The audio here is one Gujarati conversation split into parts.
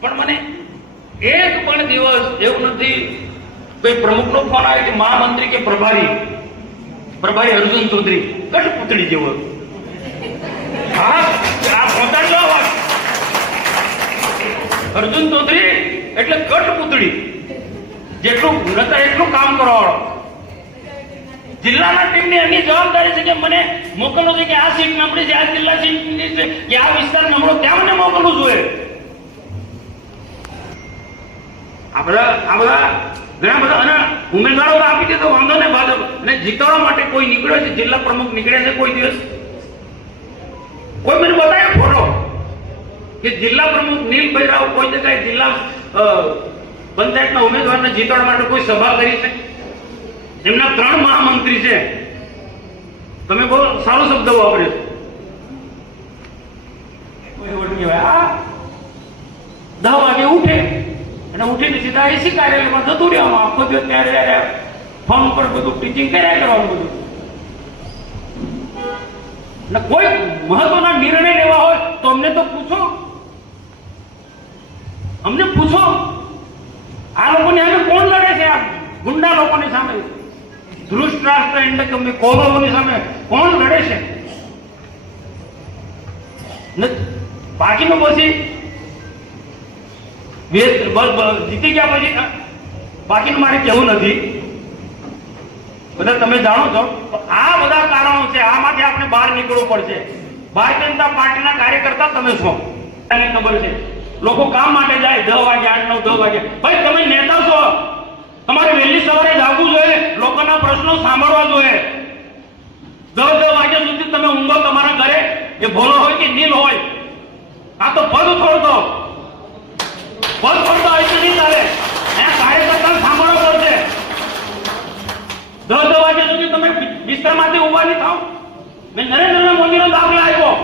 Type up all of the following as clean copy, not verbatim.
પણ મને એક પણ દિવસ એવું નથી કોઈ પ્રમુખનો ફોન આવ્યો કે મહામંત્રી કે પ્રભારી અર્જુન ચૌધરી કઠપુતળી જેવો. હા, આ પહોંચાડજો વાત. અર્જુન ચૌધરી એટલે કઠપુતળી, જેટલું નતા એટલું કામ કરવાવાળો. જિલ્લાના ટીમની એની જવાબદારી છે કે મને મોકલવું છે કે આ સીટ નબળી છે, આ જિલ્લા સીટ છે કે આ વિસ્તાર નબળો, ત્યાં મને મોકલવું જોઈએ. આ બધા ઘણા બધા અને ઉમેદવારો તો આપી દીધો, વાંધો ને ભાજપ અને જીતાડવા માટે કોઈ નીકળ્યો છે, જિલ્લા પ્રમુખ નીકળ્યા છે કોઈ દિવસ? કોઈ મને બતાવ્યો ફોટો કે જિલ્લા પ્રમુખ નીલભાઈ રાવ કોઈ જગ્યાએ જિલ્લા પંચાયતના ઉમેદવારને જીતાડવા માટે કોઈ સભા કરી છે? એમના 3 મહામંત્રી છે. તમે બહુ સારો શબ્દ વાપર્યો. આ 10 વાગે ઉઠે અને ઉઠીને સીધા એસી કાર્યાલયમાં જતું રહેવાનું, આખો દિવસ ત્યારે ફોન પર બધું ટીચિંગ કર્યા કરવાનું બધું. ને કોઈ મહત્વના નિર્ણય લેવા હોય તો અમને તો પૂછો, અમને પૂછો. આ લોકોની સામે કોણ લડે છે? આ ગુંડા લોકોની સામે, ધૃષ્ટરાષ્ટ્ર એટલે કે કૌરવોની સામે કોણ લડે છે? બાકીનું પછી જીતી ગયા પછી બાકીનું મારે કહેવું નથી, બધા તમે જાણો છો. આ બધા કારણો છે, આમાંથી આપણે બહાર નીકળવું પડશે. ભારતીય જનતા પાર્ટીના કાર્યકર્તા તમે છો, એને ખબર છે. લોકો કામ માટે જાય 10 વાગે, 8, 9, 10 વાગે. ભાઈ તમે નેતા છો, તમારે વહેલી સવારે જાગવું જોઈએ, લોકોના પ્રશ્નો સાંભળવા જોઈએ. 10 વાગ્યા સુધી તમે ઊંઘો તમારા ઘરે, એ ભોલો હોય કે નીલ હોય. આ તો પદ છોડતો હોય તો નહીં ચાલે. અહીંયા કાર્યકર્તા સાંભળવો પડશે. 10 વાગ્યા સુધી તમે બિસ્તરમાંથી ઉભા નહીં થાવ. મેં નરેન્દ્ર મોદીનો દાખલો આપ્યો.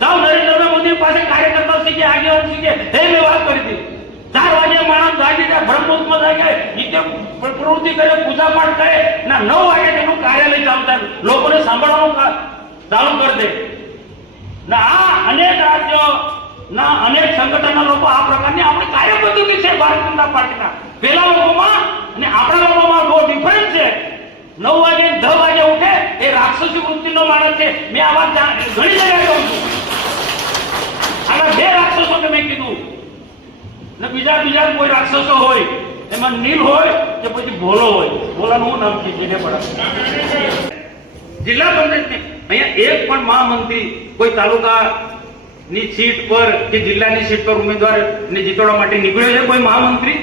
જાઓ નરેન્દ્ર મોદી પાસે કાર્યકર્તા શીખે, આગેવાન શીખે. મેં વાત કરી હતી. 4 વાગ્યા માણસ જાગી જાય, બ્રહ્મોત્સવ જાય, નીચે પ્રવૃત્તિ કરે, પૂજા પાઠ કરે, ના 9 વાગે તેનું કાર્યાલય ચાલુ થાય, લોકોને સાંભળવાનું ચાલુ કરી દે. ના આ અનેક રાજ્યો ના અનેક સંગઠનના લોકો આ પ્રકારની આપણી કાર્યપદ્ધતિ છે ભારતીય જનતા પાર્ટીના. પેલા લોકોમાં અને આપણા લોકોમાં બહુ ડિફરન્સ છે. 9 વાગે 10 વાગે ઉઠે એ રાક્ષસી વૃત્તિનો માણસ છે. મેં આ વાત ઘણી જગ્યાએ કહું છું. આના 2 રાક્ષસો કે મેં કીધું ને બીજા કોઈ રાક્ષસો હોય, એમાં નીલ હોય કે પછી ભોલો હોય. ભોલાનું શું નામ છે? જેને પણ જિલ્લા પંચાયતની અહીંયા એક પણ મહામંત્રી કોઈ તાલુકાની સીટ પર કે જિલ્લાની સીટ પર ઉમેદવારને જીતાડવા માટે નીકળ્યો છે કોઈ મહામંત્રી?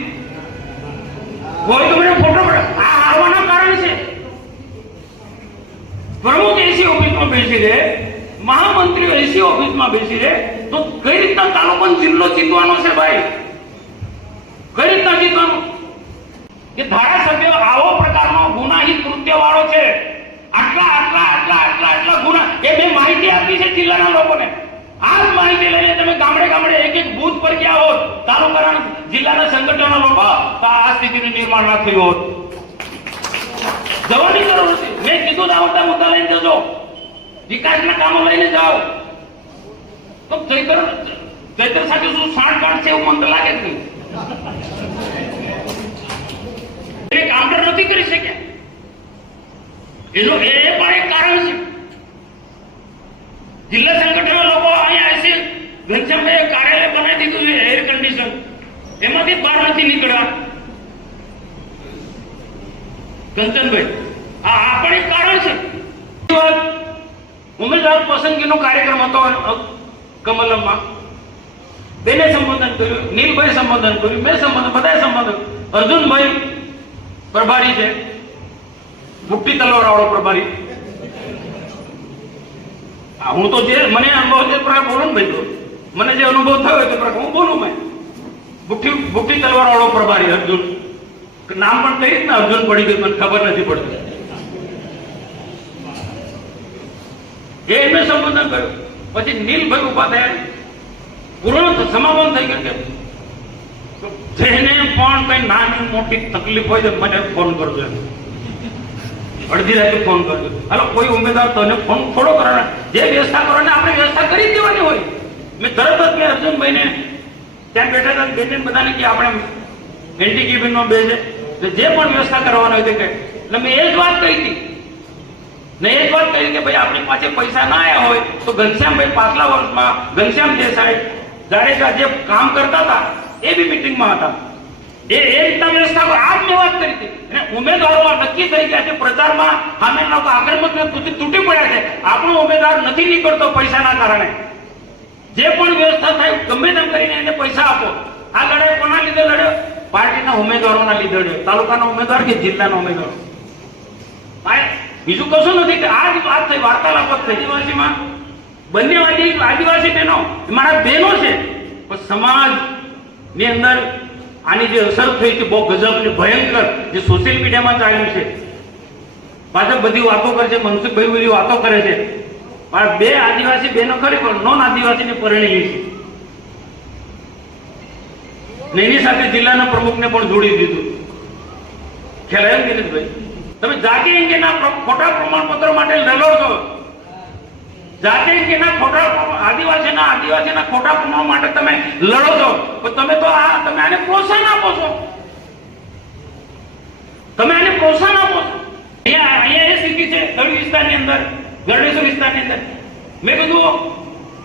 કોઈ તો મને ફોટો પડે. આ હારવાના કારણ છે. પ્રમુખ એસી ઓફિસમાં બેસી રહે, મહામંત્રીઓ એસી ઓફિસમાં બેસી રહે, તો કઈ રીતના તાલુકો જિલ્લો જીતવાનો છે ભાઈ? કઈ રીતના જીતવાનું? કે ધારાસભ્ય આવો પ્રકારનો ગુનાહિત કૃત્ય વાળો છે, આટલા ગુના, એ મેં માહિતી આપી છે જિલ્લાના લોકોને. આ જ માહિતી લઈને તમે ગામડે એક બૂથ પર ગયા હોત, તાલુકાના જિલ્લાના સંગઠનના લોકો, તો આ સ્થિતિનું નિર્માણ ના થયું હોત. જવાની જરૂર નથી. મેં કીધું આવતા મુદ્દા લઈને જજો, વિકાસના કામો લઈને જાઓ. તો ચૈત્ર સાથે શું સાંઠગાંઠ છે એવું મને લાગે જ નહીં. એ કાઉન્ટર નથી કરી શક્યા. એનું એ પણ એક કારણ છે. જિલ્લા સંગઠનના લોકો અહીંયા હશે, ઘનશ્યામભાઈએ કાર્યાલય બનાવી દીધું છે એર કન્ડિશન, એમાંથી બહાર નથી નીકળ્યા. કંચનભાઈ, આ પણ એક કારણ છે. ઉમેદવાર પસંદગીનો કાર્યક્રમ હતો કમલમમાં. બેને સંબોધન કર્યું, નીલભાઈ સંબોધન કર્યું, મેં સંબોધન, બધાએ સંબોધન. અર્જુનભાઈ પ્રભારી છે, મુઠ્ઠી તલવાર વાળો પ્રભારી. હું તો જે મને અનુભવ છે પ્રકાર બોલું ને ભાઈ, મને જે અનુભવ થયો તે પ્રકાર હું બોલું. મેં મુઠ્ઠી તલવાર વાળો પ્રભારી અર્જુન, નામ પણ કઈ રીતના અર્જુન પડી ગયું મને ખબર નથી પડતી. એમને સંબોધન કર્યું. પછી નીલભાઈ ઉભા થયા, પૂર્ણ સમાપન થઈ ગયું. જેને પણ કઈ નાની મોટી તકલીફ હોય તો મને ફોન કરજો, અડધી રાતે ફોન કરજો. હાલો કોઈ ઉમેદવાર તને ફોન થોડો કરવાના, જે વ્યવસ્થા કરવાને આપણે વ્યવસ્થા કરી દેવાની હોય. મેં તરત જ મેં અર્જુનભાઈને ત્યાં બેઠા હતા બેઠીને બધાને કે આપણે એન્ટી કેબિનમાં બેસે એટલે જે પણ વ્યવસ્થા કરવાની હોય તે કહે. એટલે મેં એ જ વાત કહી હતી ને એ જ વાત કહી કે ભાઈ આપણી પાસે પૈસા ના આવ્યા હોય તો ઘનશ્યામભાઈ પાછલા વર્ષમાં ઘનશ્યામ દેસાઈ જાડેજા જે કામ કરતા હતા એ બી મિટિંગમાં હતા. એ રીતના વ્યવસ્થા આ જ મેં વાત કરી હતી. અને ઉમેદવારો નક્કી થઈ ગયા છે પ્રચારમાં સામેના આક્રમક તૂટી પડ્યા છે. આપણો ઉમેદવાર નથી નીકળતો પૈસાના કારણે. જે પણ વ્યવસ્થા થાય ગમે તેમ કરીને એને પૈસા આપો. આ લડાઈ કોના લીધે લડ્યો? પાર્ટીના ઉમેદવારોના લીધે લડ્યો. તાલુકાના ઉમેદવાર કે જિલ્લાના ઉમેદવારો. બીજું કશું નથી. આ જ વાત થઈ, વાર્તાલાપ થઈ. આદિવાસીમાં બંને આદિવાસી બહેનો મારા બહેનો છે પણ સમાજ ની અંદર આની જે અસર થઈ છે બહુ ગજબની ભયંકર જે સોશિયલ મીડિયામાં ચાલ્યું છે. પાછળ બધી વાતો કરે છે, મનસુખભાઈ બધી વાતો કરે છે. મારા બે આદિવાસી બહેનો ખરી પણ નોન આદિવાસીને પરણેલી છે. એની સાથે જિલ્લાના પ્રમુખને પણ જોડી દીધું. ખ્યાલ આવ્યો કે નથી ભાઈ? તમે જાતિ અંગેના ખોટા પ્રમાણપત્રો માટે લડો છો. જાતિ અંગેના ખોટા આદિવાસીના ખોટા પ્રમાણ માટે તમે લડો છો. તમે તો તમે આને પ્રોત્સાહન આપો છો. તમે આને પ્રોત્સાહન આપો છો. અહીંયા એ સ્થિતિ છે તળી વિસ્તારની અંદર, ગરડેશ્વર વિસ્તારની અંદર. મેં કીધું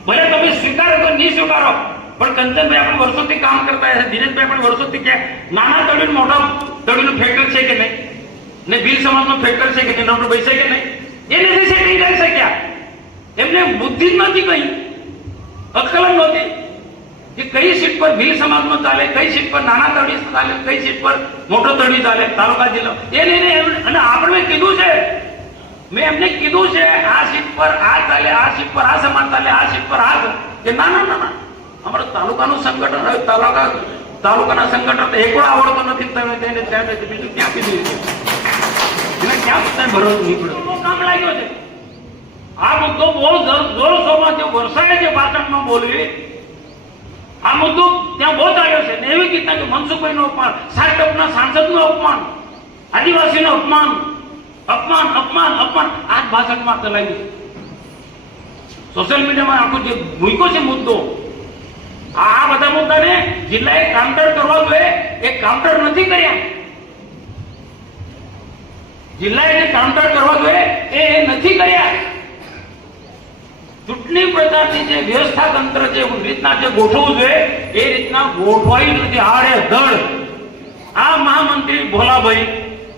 ભલે તમે સ્વીકારો તો નહીં સ્વીકારો પણ કંચનભાઈ આપણે વર્ષોથી કામ કરતા હશે, દિનેશભાઈ પણ વર્ષોથી કે નાના તળીનું મોટા તળીનું ફેક્ટર છે કે નહીં, ને ભીલ સમાજનો ફેક્ટર છે કે નહીં, નવરભાઈ છે કે નહીં, એ નથી છે નહીં કરી શક્યા. એમને બુદ્ધિ જ નથી, કઈ અક્કલ નહોતી કે કઈ સીટ પર ભીલ સમાજનો ચાલે, કઈ સીટ પર નાના તળી ચાલે, કઈ સીટ પર મોટો તળી ચાલે, તાલુકા જિલ્લો. અને આપણે કીધું છે, મેં એમને કીધું છે આ સીટ પર આ ચાલે, આ સીટ પર આ સમાજ ચાલે, આ સીટ પર આ કે ના ના ના ના. અમારું તાલુકાનું સંગઠન હોય, તાલુકાના સંગઠન તો એકડો આવડતો નથી. તેને બીજું ક્યાં કીધું એને ક્યાં બધા ભરોસો નીકળ્યો કામ લાગ્યો છે. આ મુદ્દો બહુ જોરશોરમાં જે વરસાય છે ભાષણમાં બોલવી, આ મુદ્દો ત્યાં બહુ ચાલ્યો છે. ને એવી રીતના કે મનસુખભાઈનું અપમાન, સાટપના સાંસદનું અપમાન, આદિવાસીનું અપમાન, અપમાન અપમાન અપમાન આ જ ભાષણમાં ચલાવ્યું. સોશિયલ મીડિયામાં આખું જે મૂક્યો છે મુદ્દો, આ બધા મુદ્દાને જિલ્લાએ કાઉન્ટર કરવા જોઈએ, એ કાઉન્ટર નથી કર્યા. જિલ્લાએ જે કાઉન્ટર કરવા જોઈએ એ નથી કર્યા. ચૂંટણી પ્રચારની જે વ્યવસ્થા તંત્ર જે રીતના જે ગોઠવવું જોઈએ એ રીતના ગોઠવાઈ નથી. આડે ધડ આ મહામંત્રી ભોલાભાઈ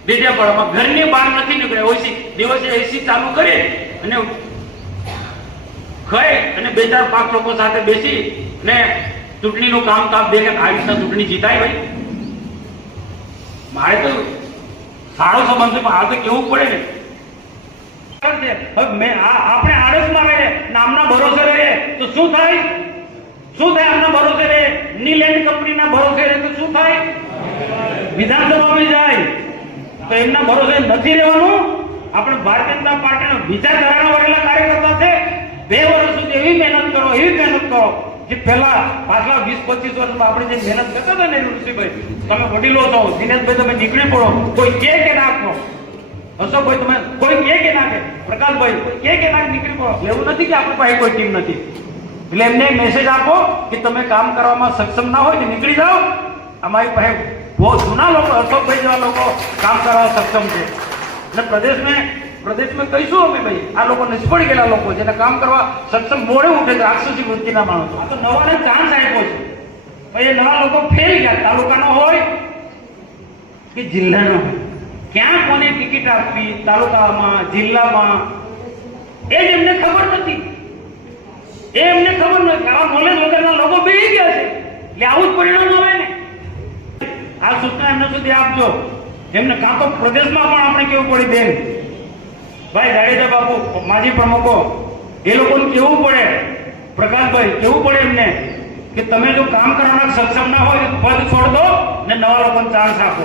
ડેડિયાપાડામાં ઘરની બહાર નથી નીકળ્યા. દિવસે એસી ચાલુ કરે અને ખાઈ અને બે ચાર પાંચ લોકો સાથે બેસી ને ચૂંટણીનું કામ દેખે આ રીતના ચૂંટણી જીતાય. ભાઈ મારે તો સારો સંબંધ છે પણ આ તો કેવું પડે ને. આપણે આળસમાં રહે, નામના ભરોસે રહે તો શું થાય? શું થાય? આમના ભરોસે રહે, નીલેન્ડ કંપનીના ભરોસે રહે તો શું થાય? વિધાનસભામાં જાય તો એમના ભરોસે નથી રહેવાનું. આપણે ભારતીય જનતા પાર્ટીના વિચારધારાના વળેલા કાર્યકર્તા છે. 2 વર્ષ સુધી એવી મહેનત કરો, એવી મહેનત કરો જે પહેલા પાછલા 20-25 વર્ષમાં આપણે જે મહેનત કરતા હતા ને ઋષિભાઈ, તમે વડીલો છો, દિનેશભાઈ તમે નીકળી પડો, કોઈ કે નાખો, અશોકભાઈ તમે કોઈ કે નાખે, પ્રકાશભાઈ કોઈ કે નાખે, નીકળી પડો. એવું નથી કે આપણી પાસે કોઈ ટીમ નથી. એટલે એમને મેસેજ આપો કે તમે કામ કરવામાં સક્ષમ ના હોય તો નીકળી જાઓ. અમારી પાસે બહુ જૂના લોકો, અશોકભાઈ જેવા લોકો કામ કરવા સક્ષમ છે. એટલે પ્રદેશમાં કહીશું અમે ભાઈ આ લોકો નિષ્ફળ ગયેલા લોકો જેને કામ કરવા સક્ષમ મોડે ઉઠે છે, રાક્ષસી વૃત્તિના માણસો. આ તો નવાને ચાન્સ આપ્યો છે. પછી નવા લોકો ફેલ ગયા, તાલુકાનો હોય કે જિલ્લાનો હોય, ક્યાં કોને ટિકિટ આપવી, તાલુકામાં જિલ્લામાં, એ જ એમને ખબર નથી. એમને ખબર નથી. આવા નોલેજ વગરના લોકો બેસી ગયા છે. એટલે આવું જ પરિણામ આવે ને. આ સૂચના એમને સુધી આપજો. એમને કાં તો પ્રદેશમાં પણ આપણે કેવું પડી બેન ભાઈ જાડેજા બાપુ માજી પ્રમુખો એ લોકોને કેવું પડે, પ્રકાશભાઈ કેવું પડે એમને કે તમે જો કામ કરવાના સક્ષમ ના હોય તો પદ છોડ દો ને નવા લોકોને ચાન્સ આપો.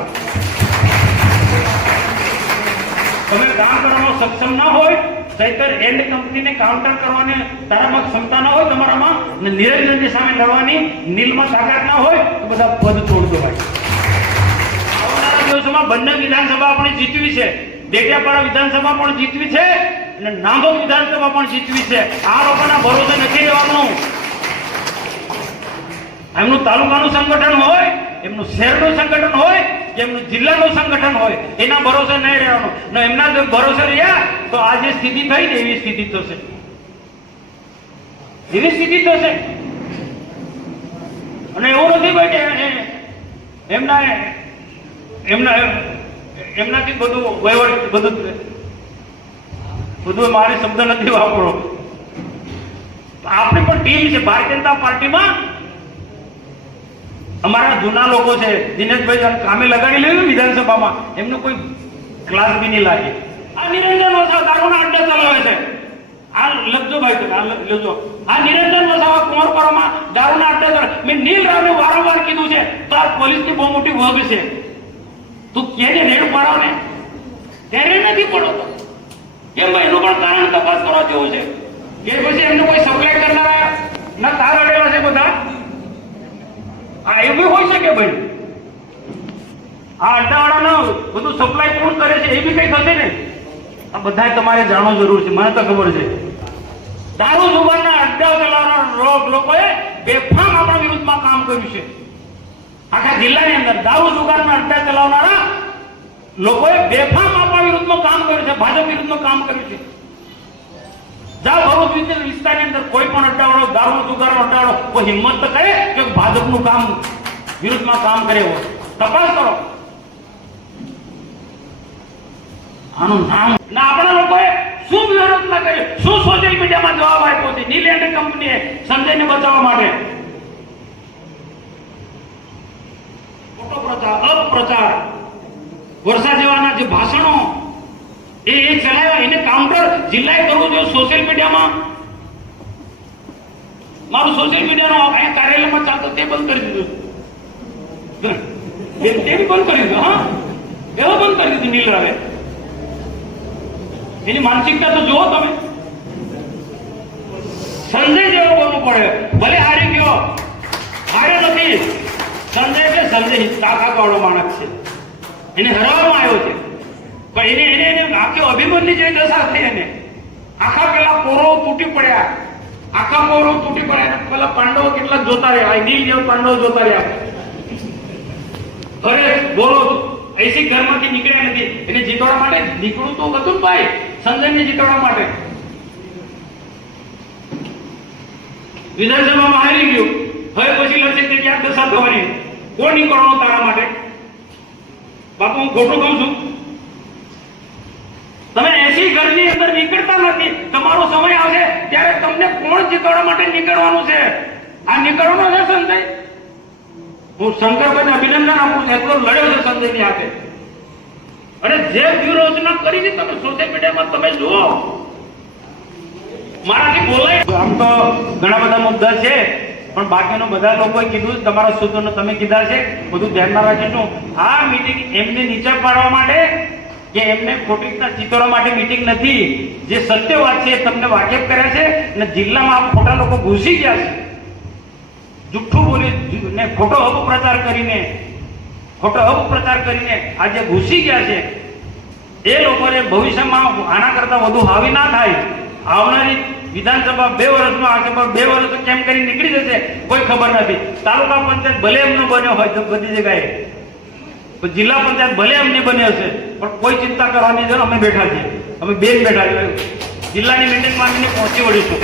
તમે કામ કરવામાં સક્ષમ ના હોય, ચૈતર એન્ડ કંપનીને કાઉન્ટર કરવાની તારામાં ક્ષમતા ના હોય તમારામાં, ને નિરંજનની સામે લડવાની નીલમાં તાકાત ના હોય તો બધા પદ છોડ દો ભાઈ. આવનારા દિવસોમાં બંને વિધાનસભા આપણે જીતવી છે. ડેડિયાપાડા વિધાનસભા પણ જીતવી છે અને નાંદોદ વિધાનસભા પણ જીતવી છે. આ લોકોના ભરોસે નથી રહેવાનું. એમનું તાલુકાનું સંગઠન હોય, એમનું શહેરનું સંગઠન હોય કે એમનું જિલ્લાનું સંગઠન હોય, એના ભરોસે નહીં રહેવાનું. ને એમના જો ભરોસે રહ્યા તો આ જે સ્થિતિ થઈ ને એવી સ્થિતિ થશે, એવી સ્થિતિ થશે. અને એવું નથી ભાઈ કે એમનાથી બધું વહીવટ બધું મારે શબ્દ નથી વાપરો. આપણી પણ ટીમ છે ભારતીય જનતા પાર્ટીમાં. અમારા જૂના લોકો છે, દિનેશભાઈ કામે લગાડી લેવું વિધાનસભામાં, એમનો કોઈ ક્લાસ બી નહીં લાગે. આ નિરંજન વસાવા દારૂના અડ્ડા ચલાવે છે. આ લખજો ભાઈ, આ લખજો. આ નિરંજન વસાવા કુંવરપરામાં દારૂના અડ્ડા ચલાવે. મેં નીલ રાવને વારંવાર કીધું છે તો આ પોલીસની બહુ મોટી વગ છે. તું કેને રેડ પાડો ને ત્યારે નથી પડતો કેમ ભાઈ? એનું પણ કારણ તપાસ કરવા જેવું છે કે પછી એમને કોઈ સપ્લાય કરનારા ના તાર અડેલા છે બધા. આ એવું હોઈ શકે ભાઈ. આ અડ્ડાવાળાનો બધું સપ્લાય કોણ કરે છે એ બી કઈ થશે ને. આ બધા તમારે જાણવું જરૂર છે, મને તો ખબર છે. દારૂ જુગારના અડ્ડા ચલાવનારા લોકોએ બેફામ આપણા વિરુદ્ધમાં કામ કર્યું છે. આખા જિલ્લાની અંદર દારૂ જુગારના અડ્ડા ચલાવનારા લોકોએ બેફામ આપણા વિરુદ્ધમાં કામ કર્યું છે, ભાજપ વિરુદ્ધમાં કામ કર્યું છે. જાઓ ભરૂચ વિસ્તારની અંદર કોઈ પણ અડ્ડાવાળો, દારૂ જુગારનો અડ્ડાવાળો કોઈ હિંમત તો કરે કે ભાજપનું કામ વિરુદ્ધમાં કામ કરે હોય તપાસ કરો. આનું નામ ના આપણા લોકોએ શું વિરોધ ના કર્યો, શું સોશિયલ મીડિયામાં જવાબ આપ્યો છે નીલેન્ડ કંપનીએ સંજયને બચાવવા માટે. ખોટો પ્રચાર, અપપ્રચાર, વર્ષા જેવાના જે ભાષણો એ ચલાવ્યા, એને કાઉન્ટર જિલ્લાએ કરવું જોઈએ. સોશિયલ મીડિયામાં મારું સોશિયલ મીડિયાનો અહીંયા કાર્યાલયમાં ચાલતો તે બંધ કરી દીધું, તે બી બંધ કરી દીધું. હા, એવો બંધ કરી દીધું નીલ રાવે. એની માનસિકતા તો જુઓ તમે. સંજય જેવો બોલવું પડે. ભલે હારી ગયો, હારે નથી. સંજય એટલે સંજય તાકાત વાળો માણસ છે, એને હરાવવામાં આવ્યો છે. પણ એને આખી અભિમન્યુ જેવી દશા થઈ. એને આખા પેલા કોરવો તૂટી પડ્યા, આખા કોરવો તૂટી પડ્યા. પેલા પાંડવો કેટલાક જોતા રહ્યા, નીલ જેવા પાંડવો જોતા રહ્યા. અરે બોલો, એસી ઘરમાંથી નીકળ્યા નથી. એને જીતવા માટે નીકળવું તો હતું ભાઈ, સંજયને જીતવા માટે. વિધાનસભામાં હારી ગયું, હવે પછી લડશે તે ક્યાંક દશા થવાની. કોણ નીકળવાનું તારા માટે? બાપુ હું ખોટું કહું છું? તમે 80 ઘરની અંદર નીકળતા નથી. તમારો સમય આવશે ત્યારે તમને કોણ જીતવા માટે નીકળવાનું છે? આ નીકળવાનો છે સંજય. હું શંકરભાઈને અભિનંદન આપું છું, એટલો લડ્યો છે સંજયની હાથે. અને જે વ્યૂહરચના કરી છે તમે સોશિયલ મીડિયામાં તમે જુઓ, મારાથી બોલાય. આમ તો ઘણા બધા મુદ્દા છે, પણ બાકીનું બધા લોકોએ કીધું, તમારા સૂત્રોને તમે કીધા છે, બધું ધ્યાનમાં રાખીશું. આ મીટિંગ એમને નીચે પાડવા માટે કે એમને ખોટી રીતના ચિતરવા માટે મીટિંગ નથી. જે સત્ય વાત છે તમને વાકેફ કર્યા છે અને જિલ્લામાં આ ખોટા લોકો ઘૂસી ગયા છે. જુઠ્ઠું બોલી ને ખોટો અપપ્રચાર કરીને આજે ઘૂસી ગયા છે. એ લોકોને ભવિષ્યમાં આના કરતા વધુ હાવી ના થાય. આવનારી વિધાનસભા 2 વર્ષમાં આ સભા 2 વર્ષ કેમ કરી નીકળી જશે કોઈ ખબર નથી. તાલુકા પંચાયત ભલે એમનો બન્યો હોય તો બધી જગ્યાએ, જિલ્લા પંચાયત ભલે એમની બની હશે, પણ કોઈ ચિંતા કરવાની જરૂર. અમે બેઠા છીએ, અમે બેન બેઠા છીએ. જિલ્લાની મીટિંગમાં પહોંચી વળીશું.